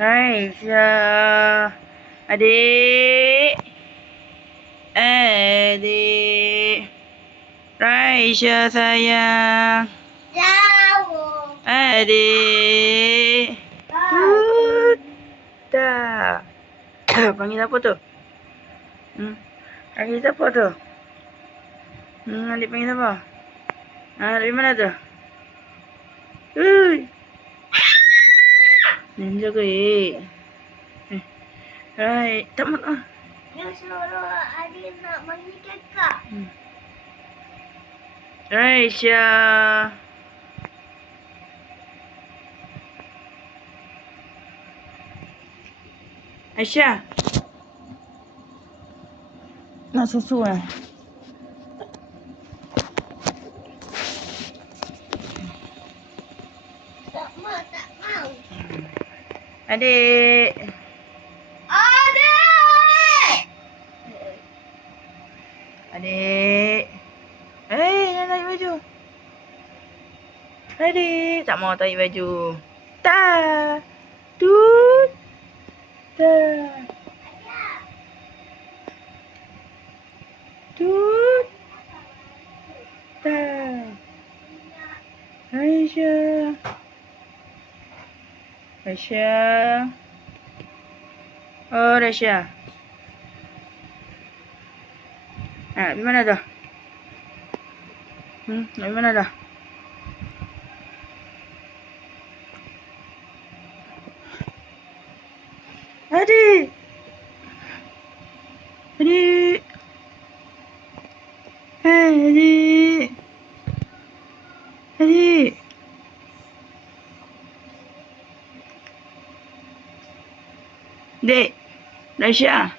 Raisya. Adik. Adik. Raisya sayang. Jauh. Adik. Buta. Panggil apa tu? Panggil siapa tu? Adik panggil siapa? Dari mana tu? Ni jaga Right. Tak mahu. Dia suruh adik nak manggil kakak. Raisya. Aisyah. Nak susu eh? Tak mau, tak mau. Adik. Adik! Adik. Jangan tarik baju. Adik. Tak mau tarik baju. Tak. Tut. Tak. Tut. Tak. Aisyah. Aisyah. Oh, Aisyah. Di mana dah? Di mana dah? Adik. Adik. Adik. Adik. Dek. Aisyah.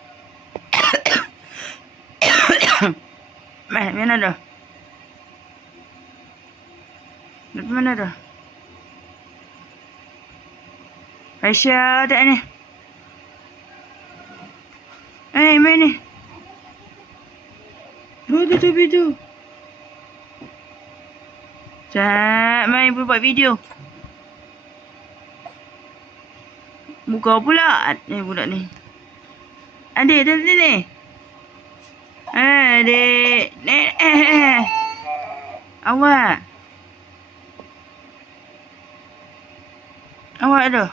Mana dah? Di mana dah? Aisyah, tak ni. Main ni. Tu video. Cak, main buat video. Muka pula ni budak ni. Adik, dah ni. Adik. Awak. Awak dah.